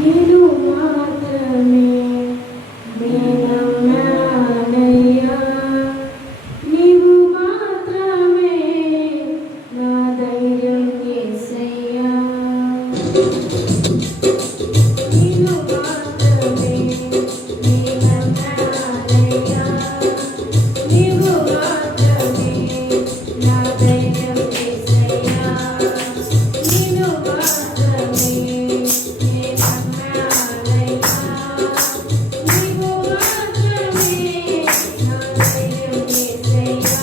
నేను మాత్రమే నేనన్నానయ్యా, నీవు మాత్రమే నా ధైర్యం యేసయ్యా. నేను మాత్రమే నేనన్నానయ్యా, నీవు మాత్రమే నా ధైర్యం యేసయ్యా. నేను మాత్రమే నేనన్నానయ్యా, నీవు మాత్రమే నా ధైర్యం యేసయ్యా.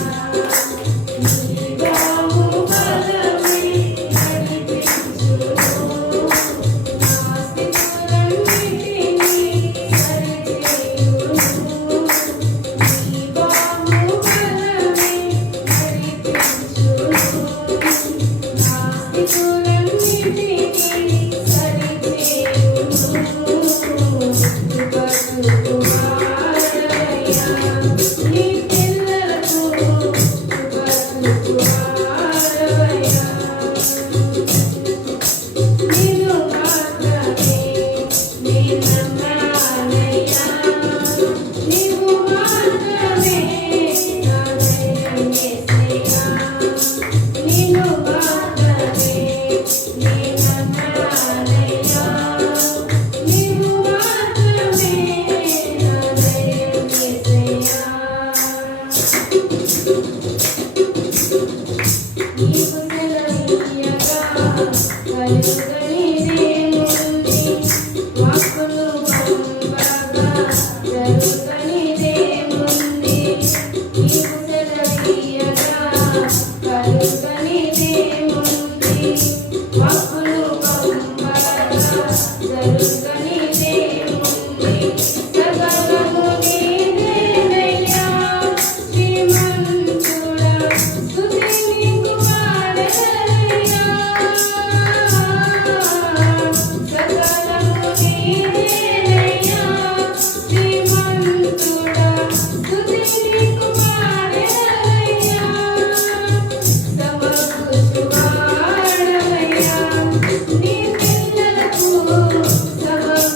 నీ బాహుబలమే నడిపించును, నా స్థితులన్నిటినీ సరిచేయును. నీ బాహుబలమే నడిపించును, నా స్థితులన్నిటినీ సరిచేయును. శుభశుభాలయ్యా నీ పిల్లలకు, శుభశుభాలయ్యా. నేను మాత్రమే నేనన్నానయ్యా, నీవు మాత్రమే నా ధైర్యం యేసయ్యా. నేను మాత్రమే నేనన్నానయ్యా, నీవు మాత్రమే నా ధైర్యం యేసయ్యా. నీవు సెలవీయగా కలుగనిదేముంది, వాక్కులు పంపగా జరుగనిదేముంది. నీవు సెలవీయగా కలుగనిదేముంది, వాక్కులు పంపగా జరుగనిదేముంది. సకలము నీదేనయ్యా, శ్రీమంతుడా స్తుతి నీకు పాడెదనయ్యా. సకలము నీదేనయ్యా, శ్రీమంతుడా స్తుతి నీకు పాడెదనయ్యా. సమకూర్చువాడవయ్యా నీ పిల్లలకు, సమకూర్చువాడవయ్యా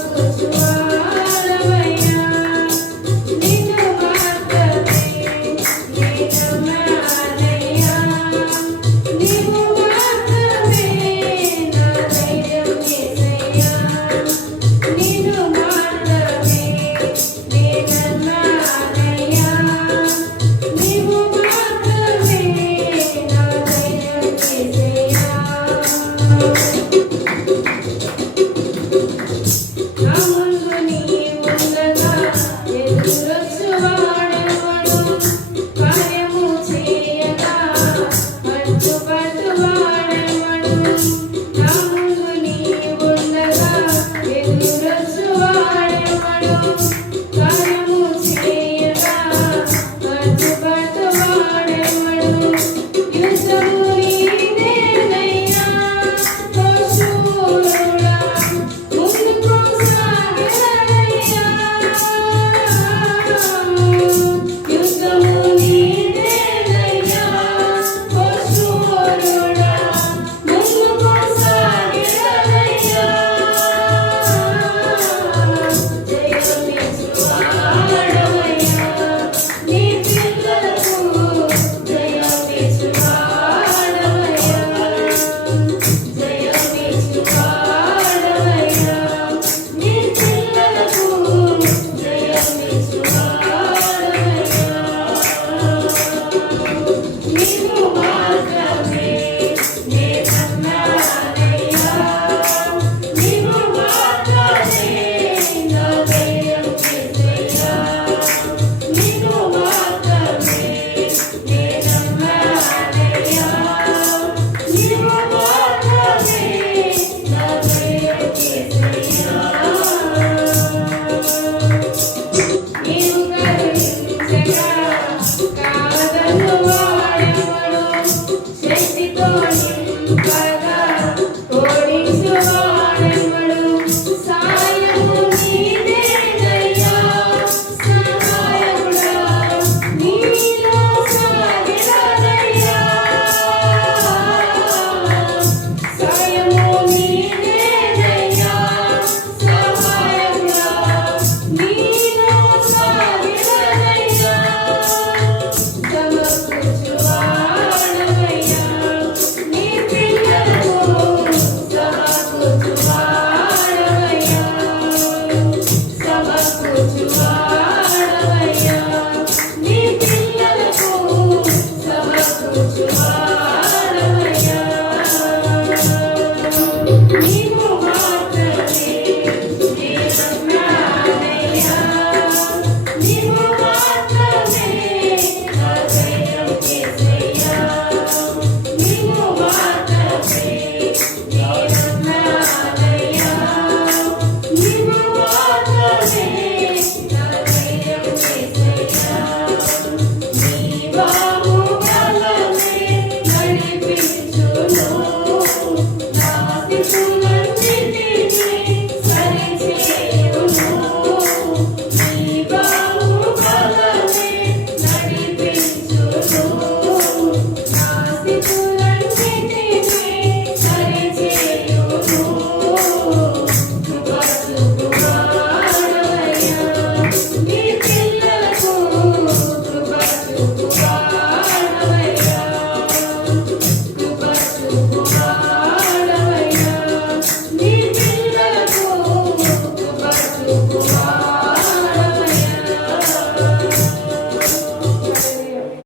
త్రిపుర